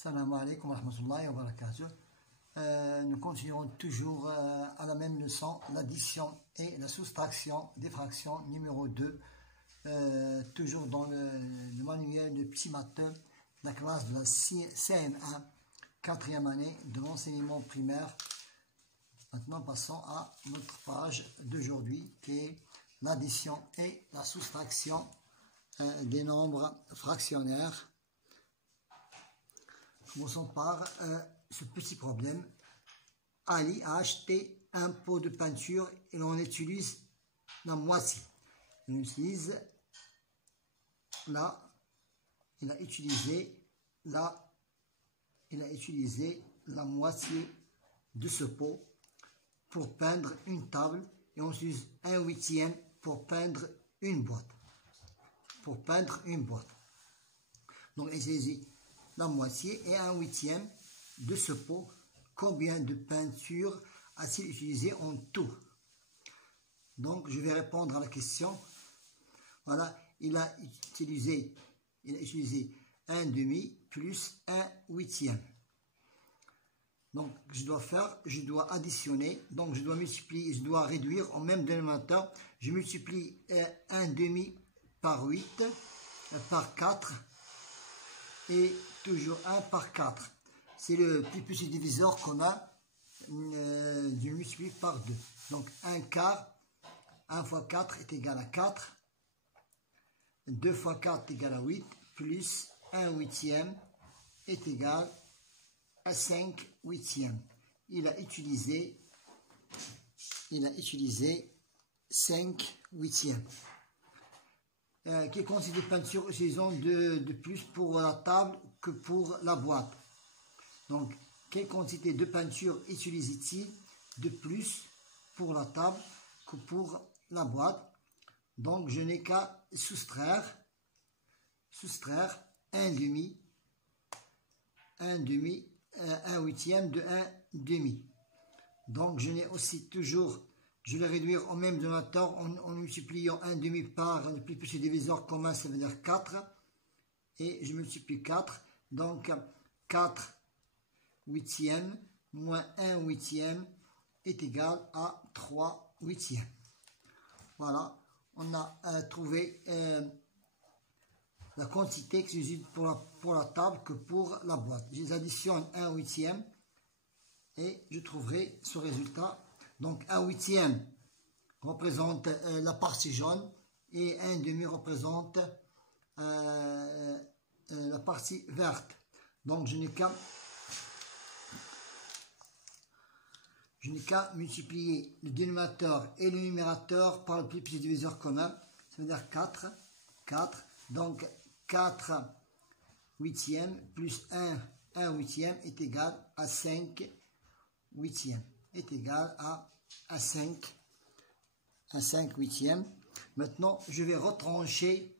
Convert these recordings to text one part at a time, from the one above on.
Salam alaikum wa rahmatullahi wa barakatuh. Nous continuons toujours à la même leçon, l'addition et la soustraction des fractions numéro 2, toujours dans le manuel de petits matheux de la classe de la CM1, 4e année de l'enseignement primaire. Maintenant, passons à notre page d'aujourd'hui qui est l'addition et la soustraction des nombres fractionnaires. Commençons par ce petit problème. Ali a acheté un pot de peinture et l'on utilise la moitié. On utilise là, il a utilisé la moitié de ce pot pour peindre une table et on utilise 1/8 pour peindre une boîte. Donc, utilisez la moitié et 1/8 de ce pot. Combien de peinture a-t-il utilisé en tout? Donc, je vais répondre à la question. Voilà, il a utilisé 1/2 plus 1/8. Donc, je dois additionner. Donc, je dois multiplier, je dois réduire au même dénominateur. Je multiplie 1/2 par 8, par 4. Et toujours 1 par 4. C'est le plus petit diviseur commun. Je multiplie par 2. Donc 1 quart, 1 fois 4 est égal à 4. 2 fois 4 est égal à 8. Plus 1/8 est égal à 5/8. Il a utilisé 5/8. Quelle quantité de peinture utilisons de plus pour la table que pour la boîte? Donc, quelle quantité de peinture utilise-t-il de plus pour la table que pour la boîte? Donc, je n'ai qu'à soustraire 1/2, 1/8 de 1/2. Donc, je n'ai aussi toujours... Je vais réduire au même dénominateur en multipliant 1/2 par le plus petit diviseur commun, ça veut dire 4. Et je multiplie 4. Donc 4/8 moins 1/8 est égal à 3/8. Voilà, on a trouvé la quantité que j'utilise pour la table que pour la boîte. Je les additionne 1/8 et je trouverai ce résultat. Donc 1/8 représente la partie jaune et 1/2 représente la partie verte. Donc je n'ai qu'à multiplier le dénominateur et le numérateur par le plus petit diviseur commun. Ça veut dire 4. Donc 4/8 plus 1/8 est égal à 5/8. Est égal à 5/8. Maintenant, je vais retrancher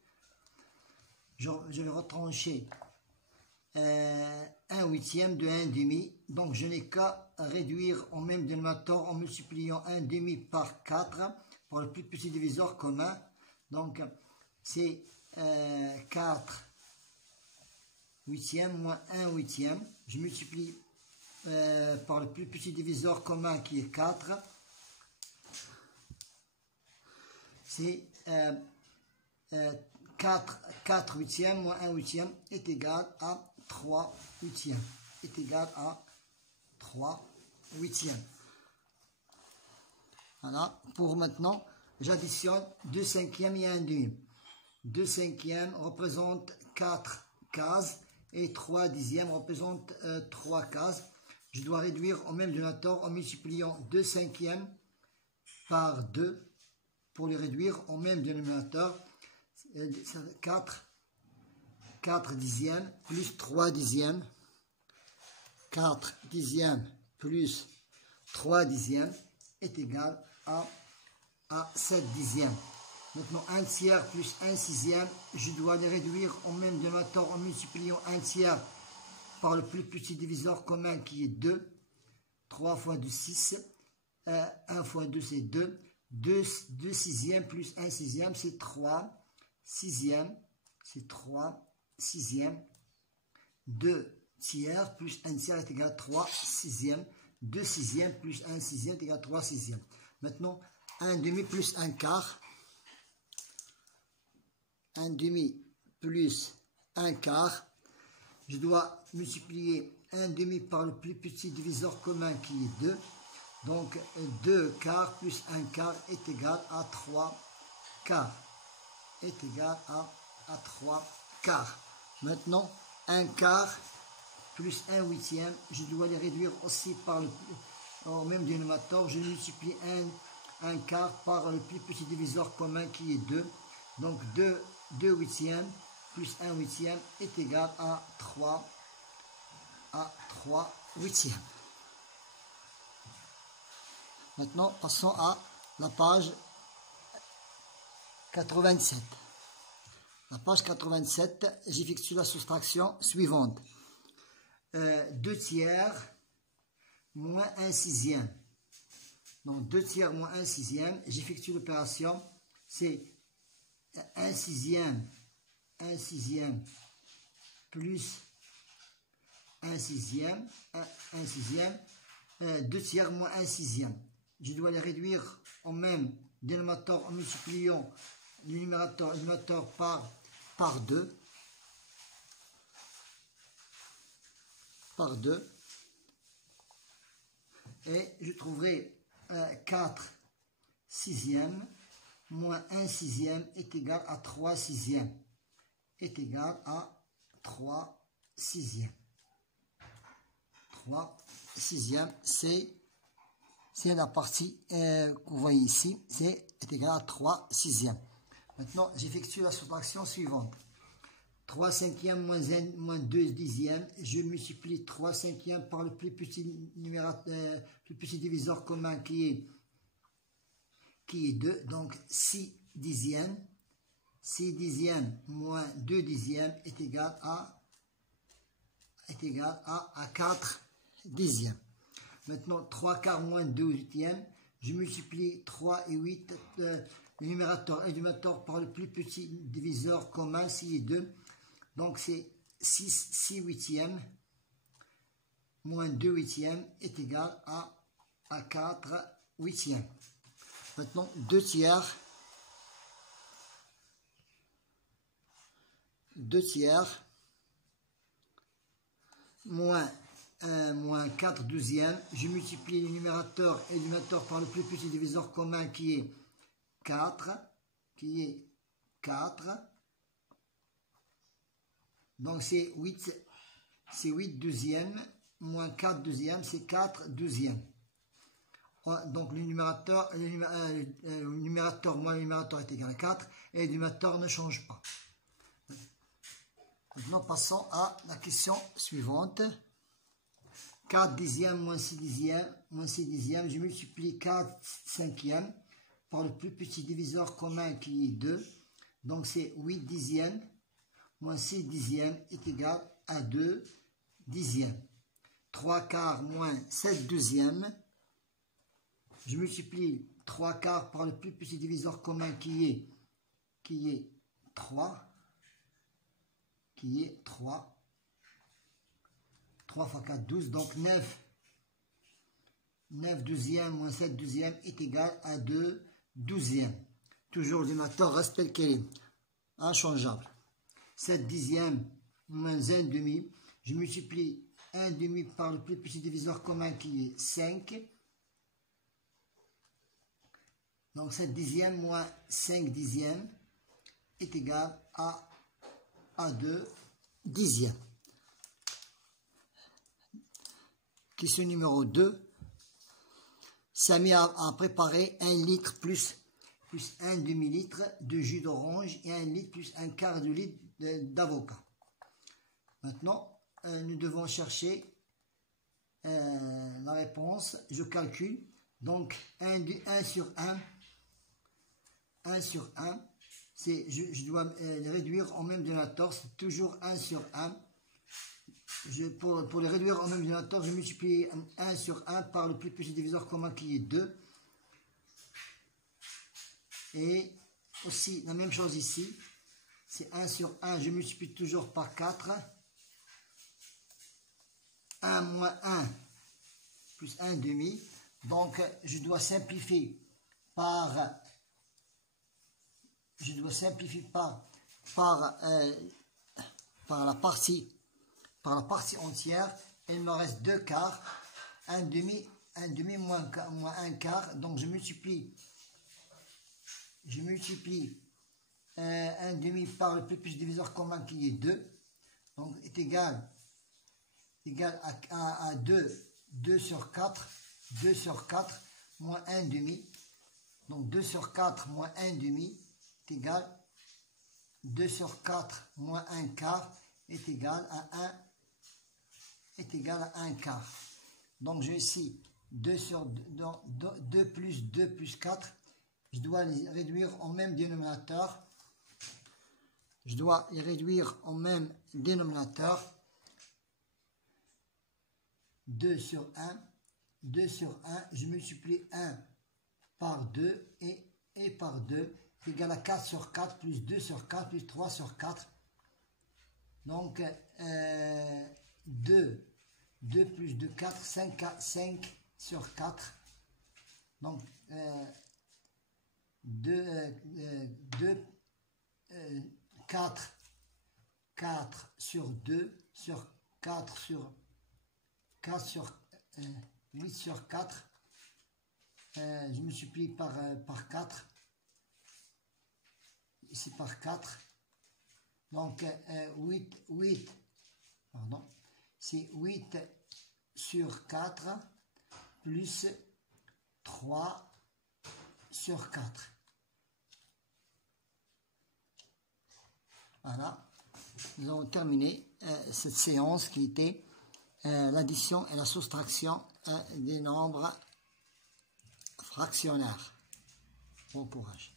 1/8 de 1/2. Donc, je n'ai qu'à réduire au même dénominateur en multipliant 1/2 par 4 pour le plus petit diviseur commun. Donc, c'est 4/8 moins 1/8. Je multiplie par le plus petit diviseur commun qui est 4, c'est 4/8 moins 1/8 est égal à 3/8. Voilà, pour maintenant, j'additionne 2/5 et 1/2. 2/5 représente 4 cases et 3/10 représente 3 cases. Je dois réduire au même dénominateur en multipliant 2/5 par 2 pour les réduire au même dénominateur. 4/10 plus 3/10. 4/10 plus 3/10 est égal à 7/10. Maintenant, 1/3 plus 1/6, je dois les réduire au même dénominateur en multipliant 1/3 par le plus petit diviseur commun qui est 2. 3 fois 2, 6. 1 fois 2, c'est 2. 2 sixièmes plus 1 sixième, c'est 3 sixièmes. 2 tiers plus 1 tiers est égal à 3 sixièmes. 2 sixièmes plus 1 sixième est égal à 3 sixièmes. Maintenant, 1 demi plus 1 quart. 1 demi plus 1 quart. Je dois multiplier 1 demi par le plus petit diviseur commun qui est 2. Donc 2 quarts plus 1 quart est égal à 3 quarts. Est égal à 3 quarts. Maintenant, 1 quart plus 1 huitième, je dois les réduire aussi par au même dénominateur. Je multiplie 1 quart par le plus petit diviseur commun qui est 2. Donc 2 huitièmes plus 1 huitième est égal à 3 huitièmes. Maintenant, passons à la page 87. La page 87, j'effectue la soustraction suivante. 2 tiers moins 1 sixième. Donc 2 tiers moins 1 sixième, j'effectue l'opération, c'est 1 sixième plus 1 sixième, 2 tiers moins 1 sixième. Je dois les réduire au même dénominateur en multipliant le numérateur et le dénominateur par 2. Par 2. Et je trouverai 4 sixièmes moins 1 sixième est égal à 3 sixièmes. Est égal à 3 sixièmes. 3 sixièmes, c'est la partie que vous voyez ici, c'est égal à 3 sixièmes. Maintenant, j'effectue la soustraction suivante. 3 cinquièmes moins 2 dixièmes, je multiplie 3 cinquièmes par le plus petit diviseur commun qui est 2, donc 6 dixièmes. 6 dixièmes moins 2 dixièmes est égal à 4 dixièmes. Maintenant, 3 quarts moins 2 huitièmes, je multiplie 3 et 8, le numérateur et le dénominateur par le plus petit diviseur commun, 6 et 2. Donc, c'est 6 huitièmes moins 2 huitièmes est égal à 4 huitièmes. Maintenant, 2 tiers moins 4 douzièmes, je multiplie le numérateur et le dénominateur par le plus petit diviseur commun qui est 4, donc c'est 8 douzièmes, moins 4 douzièmes, c'est 4 douzièmes. Donc le numérateur moins le numérateur est égal à 4 et le dénominateur ne change pas. Maintenant passons à la question suivante. 4 dixièmes moins 6 dixièmes, je multiplie 4 cinquièmes par le plus petit diviseur commun qui est 2. Donc c'est 8 dixièmes moins 6 dixièmes est égal à 2 dixièmes. 3 quarts moins 7 douzièmes, je multiplie 3 quarts par le plus petit diviseur commun qui est 3. 3 fois 4, 12, donc 9 douzièmes moins 7 douzièmes est égal à 2 douzièmes. Toujours le dénominateur reste tel qu'il est, inchangeable. 7 dixièmes moins 1 demi, je multiplie 1 demi par le plus petit diviseur commun qui est 5. Donc 7 dixièmes moins 5 dixièmes est égal à 2 dixièmes. Question numéro 2. Samy a préparé 1 litre plus 1 demi-litre de jus d'orange et 1 litre plus un quart de litre d'avocat. Maintenant, nous devons chercher la réponse. Je calcule. Donc, 1 sur 1. 1 sur 1. Je dois les réduire en même dénominateur. C'est toujours 1 sur 1. Pour les réduire en même dénominateur, je multiplie 1 sur 1 par le plus petit diviseur commun qui est 2. Et aussi la même chose ici. C'est 1 sur 1, je multiplie toujours par 4. 1 moins 1 plus 1 demi. Donc, je dois simplifier par la partie entière. Il me reste 2 quarts, 1 demi moins 1 quart. Donc, je multiplie 1 demi par le plus petit diviseur commun qui est 2. Donc, est égal à 2 sur 4. 2 sur 4 moins 1 demi. Donc 2 sur 4 moins 1 demi est égal 2 sur 4 moins 1 quart est égal à 1 quart. Donc j'ai ici 2 plus 2 plus 4. Je dois les réduire au même dénominateur. 2 sur 1. 2 sur 1, je multiplie 1 par 2 et par 2 est égal à 4 sur 4 plus 2 sur 4 plus 3 sur 4. Donc 2 plus 2, 4, 5 sur 4. Donc 4 sur 2 sur 4 sur 8 sur 4, je multiplie par 4, ici par 4, donc 8, c'est 8 sur 4 plus 3 sur 4. Voilà, nous avons terminé cette séance qui était l'addition et la soustraction des nombres fractionnaires. Bon courage.